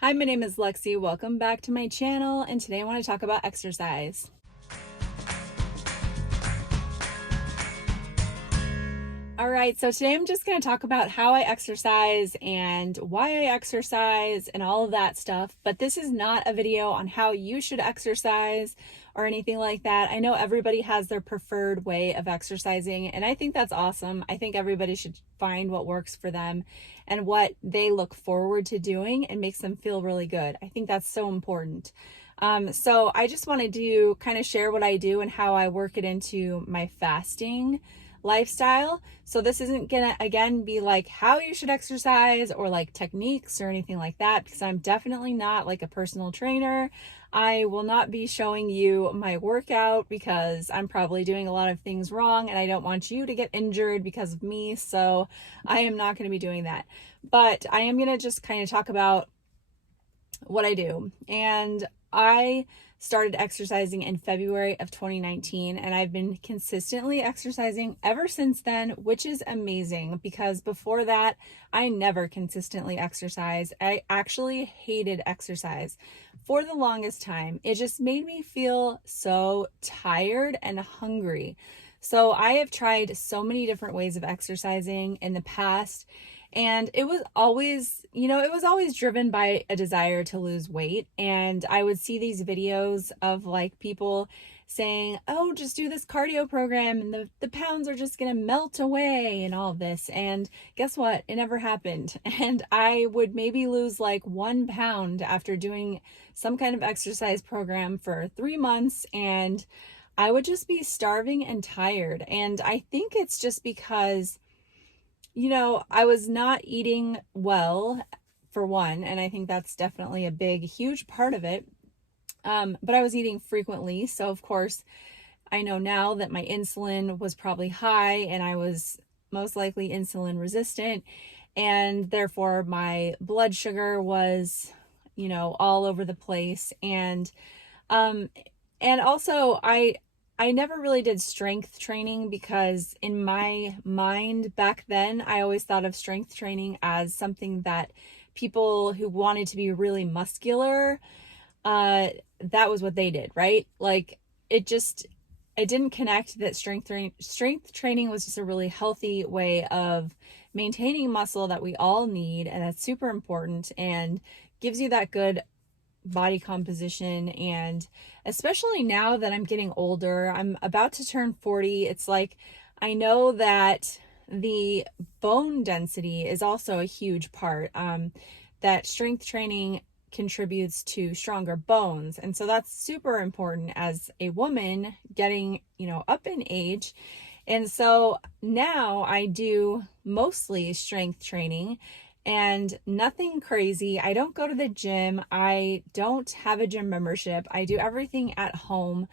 Hi, my name is Lexi. Welcome back to my channel, and today I want to talk about exercise. All right, so today I'm just going to talk about how I exercise and why I exercise and all of that stuff, but this is not a video on how you should exercise or anything like that. I know everybody has their preferred way of exercising, and I think that's awesome. I think everybody should find what works for them and what they look forward to doing and makes them feel really good. I think that's so important. So I just wanted to kind of share what I do and how I work it into my fasting lifestyle. So this isn't gonna again be like how you should exercise or like techniques or anything like that, because I'm definitely not like a personal trainer. I will not be showing you my workout because I'm probably doing a lot of things wrong and I don't want you to get injured because of me. So I am not going to be doing that. But I am going to just kind of talk about what I do. And I started exercising in February of 2019, and I've been consistently exercising ever since then, which is amazing because before that, I never consistently exercised. I actually hated exercise for the longest time. It just made me feel so tired and hungry. So I have tried so many different ways of exercising in the past. And it was always, it was always driven by a desire to lose weight. And I would see these videos of like people saying, oh, just do this cardio program and the pounds are just going to melt away and all this. And guess what? It never happened. And I would maybe lose like 1 pound after doing some kind of exercise program for 3 months. And I would just be starving and tired. And I think it's just because I was not eating well, for one, and I think that's definitely a big, huge part of it. But I was eating frequently. So, of course, I know now that my insulin was probably high and I was most likely insulin resistant. And therefore, my blood sugar was, all over the place. And also I never really did strength training because in my mind back then, I always thought of strength training as something that people who wanted to be really muscular, that was what they did, right? Like it didn't connect that strength training was just a really healthy way of maintaining muscle that we all need. And that's super important and gives you that good body composition. And especially now that I'm getting older, I'm about to turn 40. It's like, I know that the bone density is also a huge part, that strength training contributes to stronger bones. And so that's super important as a woman getting, up in age. And so now I do mostly strength training and nothing crazy. I don't go to the gym. I don't have a gym membership. I do everything at home.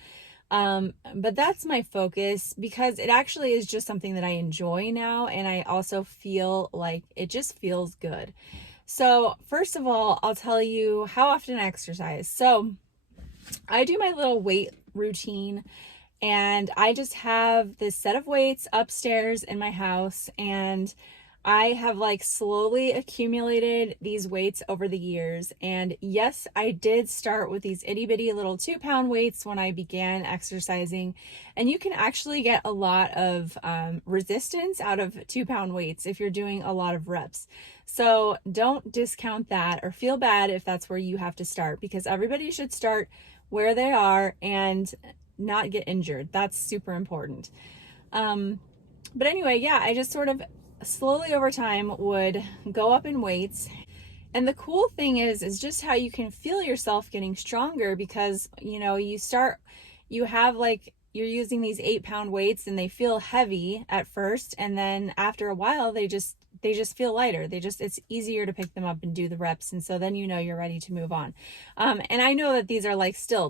But that's my focus because it actually is just something that I enjoy now. And I also feel like it just feels good. So first of all, I'll tell you how often I exercise. So I do my little weight routine and I just have this set of weights upstairs in my house, and I have like slowly accumulated these weights over the years. And yes, I did start with these itty bitty little 2-pound weights when I began exercising. And you can actually get a lot of resistance out of 2-pound weights if you're doing a lot of reps. So don't discount that or feel bad if that's where you have to start, because everybody should start where they are and not get injured. That's super important. But anyway, yeah, I just sort of slowly over time would go up in weights. And the cool thing is just how you can feel yourself getting stronger because, you have like, you're using these 8-pound weights and they feel heavy at first. And then after a while, they just feel lighter. It's easier to pick them up and do the reps. And so then, you're ready to move on. And I know that these are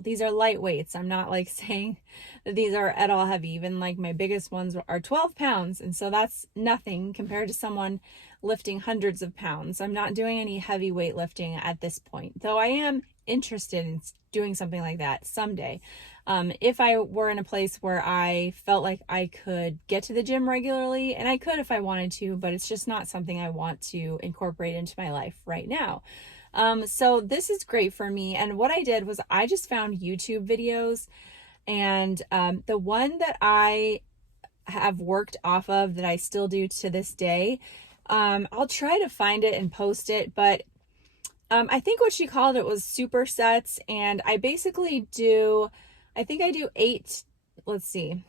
these are light weights. I'm not like saying that these are at all heavy. Even like my biggest ones are 12 pounds. And so that's nothing compared to someone lifting hundreds of pounds. I'm not doing any heavy weightlifting at this point, though I am interested in doing something like that someday. If I were in a place where I felt like I could get to the gym regularly, and I could if I wanted to, but it's just not something I want to incorporate into my life right now. So this is great for me. And what I did was I just found YouTube videos, and the one that I have worked off of that I still do to this day, I'll try to find it and post it, but I think what she called it was supersets, and I basically do, I think I do eight, let's see,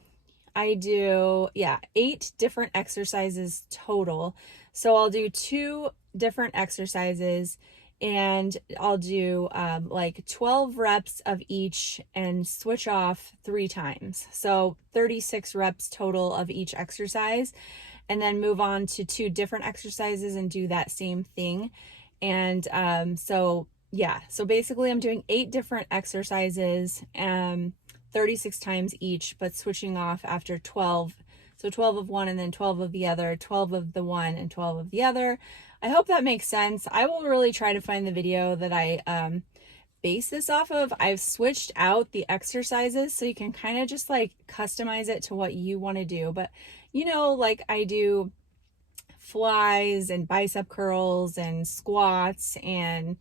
I do, yeah, 8 different exercises total. So I'll do 2 different exercises, and I'll do like 12 reps of each and switch off 3 times. So 36 reps total of each exercise, and then move on to 2 different exercises and do that same thing. And so yeah, so basically I'm doing 8 different exercises, 36 times each, but switching off after 12. So 12 of one and then 12 of the other, 12 of the one and 12 of the other. I hope that makes sense. I will really try to find the video that I base this off of. I've switched out the exercises so you can kind of just like customize it to what you want to do. But you know, like I do flies and bicep curls and squats and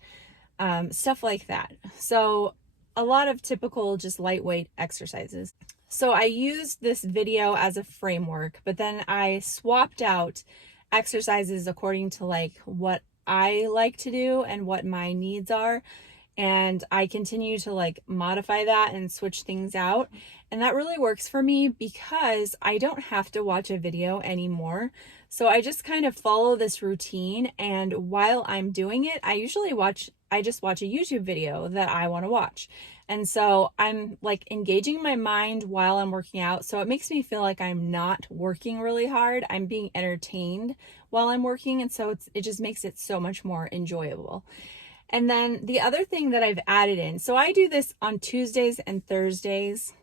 stuff like that. So a lot of typical just lightweight exercises. So I used this video as a framework, but then I swapped out exercises according to like what I like to do and what my needs are. And I continue to like modify that and switch things out. And that really works for me because I don't have to watch a video anymore. So I just kind of follow this routine, and while I'm doing it, I just watch a YouTube video that I want to watch. And so I'm like engaging my mind while I'm working out. So it makes me feel like I'm not working really hard. I'm being entertained while I'm working. And so it just makes it so much more enjoyable. And then the other thing that I've added in, so I do this on Tuesdays and Thursdays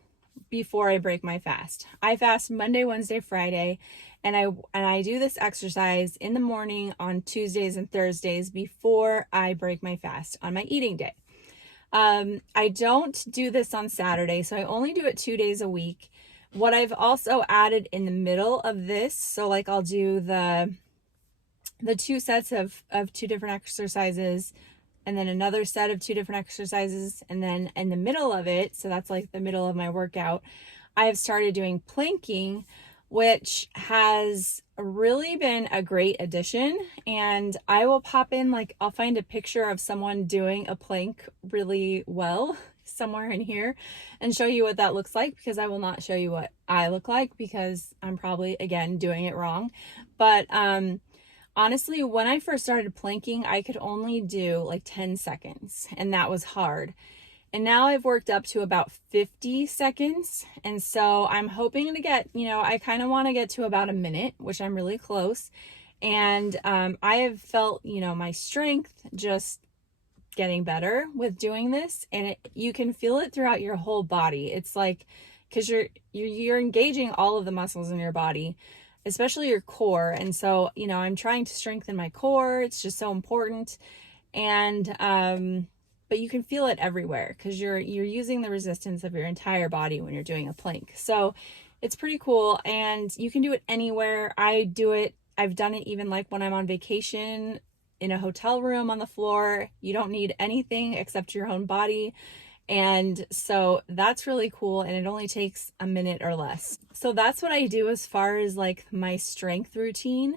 before I break my fast. I fast Monday, Wednesday, Friday, and I do this exercise in the morning on Tuesdays and Thursdays before I break my fast on my eating day. I don't do this on Saturday, so I only do it 2 days a week. What I've also added in the middle of this, so like I'll do the 2 sets of 2 different exercises, and then another set of 2 different exercises, and then in the middle of it, so that's like the middle of my workout, I have started doing planking, which has really been a great addition. And I will pop in, like I'll find a picture of someone doing a plank really well somewhere in here and show you what that looks like, because I will not show you what I look like because I'm probably again doing it wrong. But honestly, when I first started planking, I could only do like 10 seconds, and that was hard. And now I've worked up to about 50 seconds. And so I'm hoping to get, I kind of want to get to about a minute, which I'm really close. And I have felt, my strength just getting better with doing this. And you can feel it throughout your whole body. It's like, because you're engaging all of the muscles in your body, especially your core. And so, I'm trying to strengthen my core. It's just so important. And, but you can feel it everywhere because you're using the resistance of your entire body when you're doing a plank. So it's pretty cool, and you can do it anywhere. I've done it even like when I'm on vacation in a hotel room on the floor. You don't need anything except your own body. And so that's really cool, and it only takes a minute or less. So that's what I do as far as like my strength routine.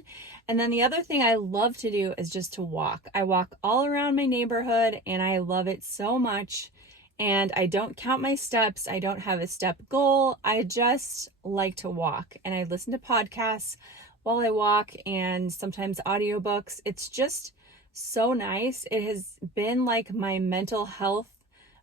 And then the other thing I love to do is just to walk. I walk all around my neighborhood, and I love it so much. And I don't count my steps. I don't have a step goal. I just like to walk, and I listen to podcasts while I walk, and sometimes audiobooks. It's just so nice. It has been like my mental health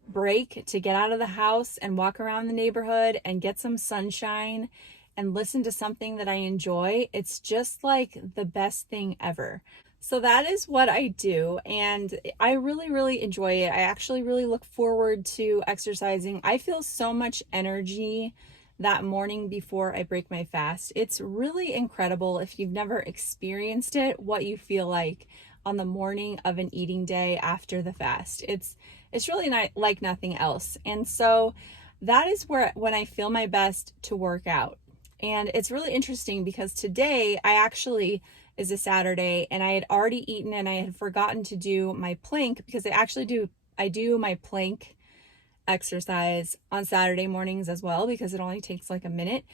break to get out of the house and walk around the neighborhood and get some sunshine and listen to something that I enjoy. It's just like the best thing ever. So that is what I do, and I really, really enjoy it. I actually really look forward to exercising. I feel so much energy that morning before I break my fast. It's really incredible if you've never experienced it, what you feel like on the morning of an eating day after the fast. It's really not like nothing else. And so that is when I feel my best to work out. And it's really interesting because today I actually is a Saturday, and I had already eaten and I had forgotten to do my plank, because I do my plank exercise on Saturday mornings as well, because it only takes like a minute.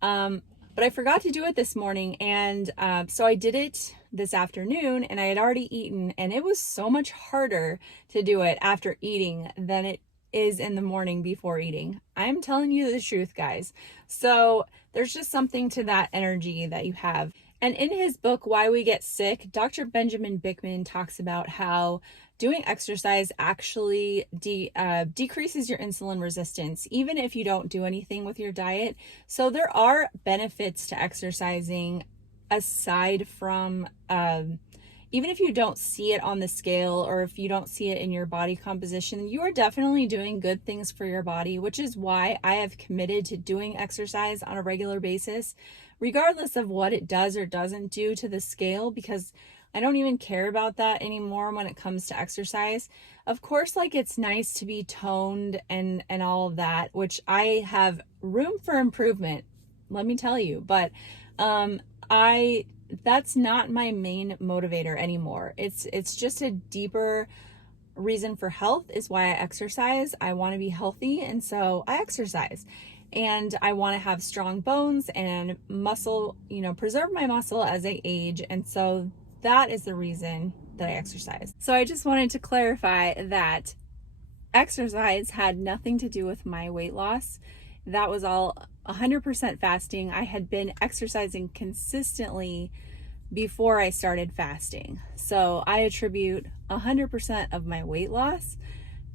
But I forgot to do it this morning, and so I did it this afternoon, and I had already eaten, and it was so much harder to do it after eating than it is in the morning before eating. I'm telling you the truth, guys. So there's just something to that energy that you have. And in his book, Why We Get Sick, Dr. Benjamin Bickman talks about how doing exercise actually decreases your insulin resistance, even if you don't do anything with your diet. So there are benefits to exercising aside from, even if you don't see it on the scale, or if you don't see it in your body composition, you are definitely doing good things for your body, which is why I have committed to doing exercise on a regular basis, regardless of what it does or doesn't do to the scale, because I don't even care about that anymore when it comes to exercise. Of course, like, it's nice to be toned and all of that, which I have room for improvement, let me tell you. But that's not my main motivator anymore. It's just a deeper reason for health is why I exercise. I want to be healthy, and so I exercise. And I want to have strong bones and muscle, preserve my muscle as I age. And so that is the reason that I exercise. So I just wanted to clarify that exercise had nothing to do with my weight loss. That was all 100% fasting. I had been exercising consistently before I started fasting. So I attribute 100% of my weight loss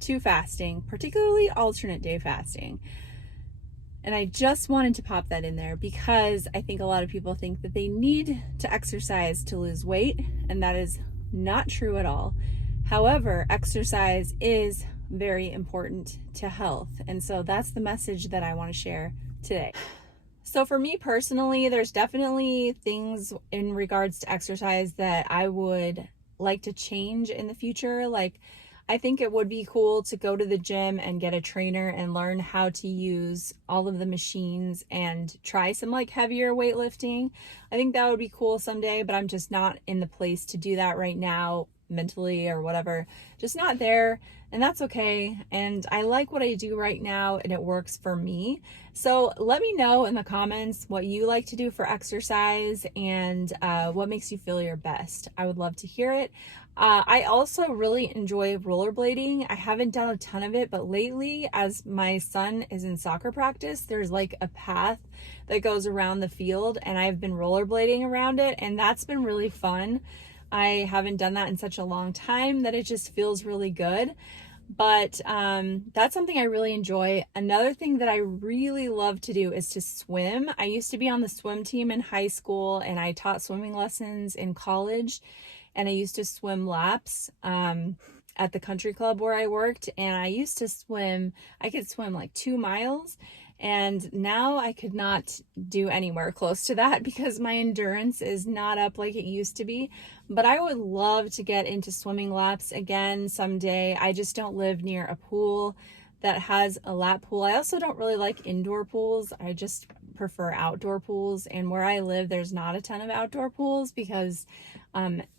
to fasting, particularly alternate day fasting. And I just wanted to pop that in there because I think a lot of people think that they need to exercise to lose weight, and that is not true at all. However, exercise is very important to health. And so that's the message that I want to share today. So for me personally, there's definitely things in regards to exercise that I would like to change in the future. Like, I think it would be cool to go to the gym and get a trainer and learn how to use all of the machines and try some like heavier weightlifting. I think that would be cool someday, but I'm just not in the place to do that right now, mentally or whatever. Just not there, and that's okay. And I like what I do right now, and it works for me. So let me know in the comments what you like to do for exercise and what makes you feel your best. I would love to hear it. I also really enjoy rollerblading. I haven't done a ton of it, but lately, as my son is in soccer practice, there's like a path that goes around the field, and I've been rollerblading around it, and that's been really fun. I haven't done that in such a long time that it just feels really good. But that's something I really enjoy. Another thing that I really love to do is to swim. I used to be on the swim team in high school, and I taught swimming lessons in college, and I used to swim laps at the country club where I worked, and I could swim like 2 miles, and now I could not do anywhere close to that because my endurance is not up like it used to be. But I would love to get into swimming laps again someday. I just don't live near a pool that has a lap pool. I also don't really like indoor pools. I just prefer outdoor pools, and where I live there's not a ton of outdoor pools because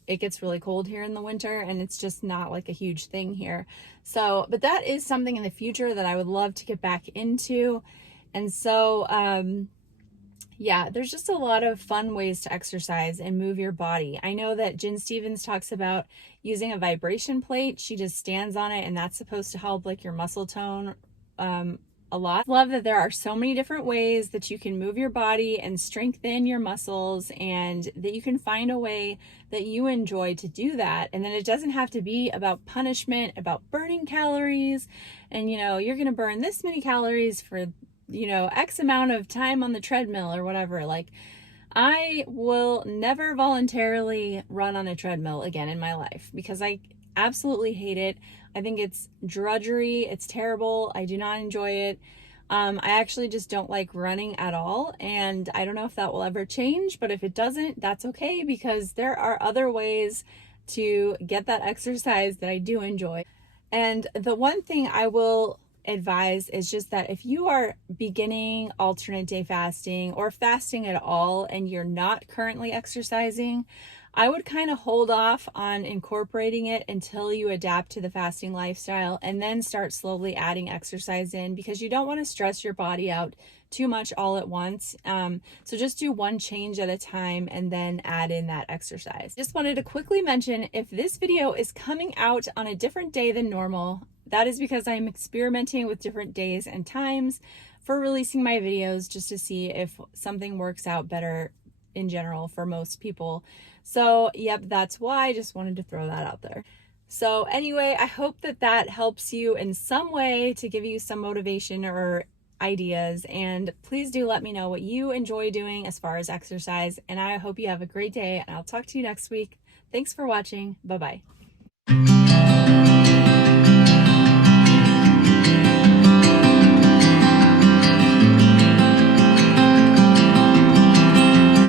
it gets really cold here in the winter, and it's just not like a huge thing here. So, but that is something in the future that I would love to get back into. And so yeah, there's just a lot of fun ways to exercise and move your body. I know that Jen Stevens talks about using a vibration plate. She just stands on it, and that's supposed to help like your muscle tone a lot. Love that there are so many different ways that you can move your body and strengthen your muscles, and that you can find a way that you enjoy to do that. And then it doesn't have to be about punishment, about burning calories, and you're going to burn this many calories for X amount of time on the treadmill or whatever. Like, I will never voluntarily run on a treadmill again in my life because I absolutely hate it. I think it's drudgery. It's terrible. I do not enjoy it. I actually just don't like running at all. And I don't know if that will ever change, but if it doesn't, that's okay, because there are other ways to get that exercise that I do enjoy. And the one thing I will advise is just that if you are beginning alternate day fasting or fasting at all and you're not currently exercising, I would kind of hold off on incorporating it until you adapt to the fasting lifestyle and then start slowly adding exercise in, because you don't want to stress your body out too much all at once. So just do one change at a time and then add in that exercise. Just wanted to quickly mention, if this video is coming out on a different day than normal, that is because I'm experimenting with different days and times for releasing my videos, just to see if something works out better in general for most people. So yep, that's why. I just wanted to throw that out there. So anyway, I hope that helps you in some way to give you some motivation or ideas, and please do let me know what you enjoy doing as far as exercise, and I hope you have a great day, and I'll talk to you next week. Thanks for watching. Bye bye.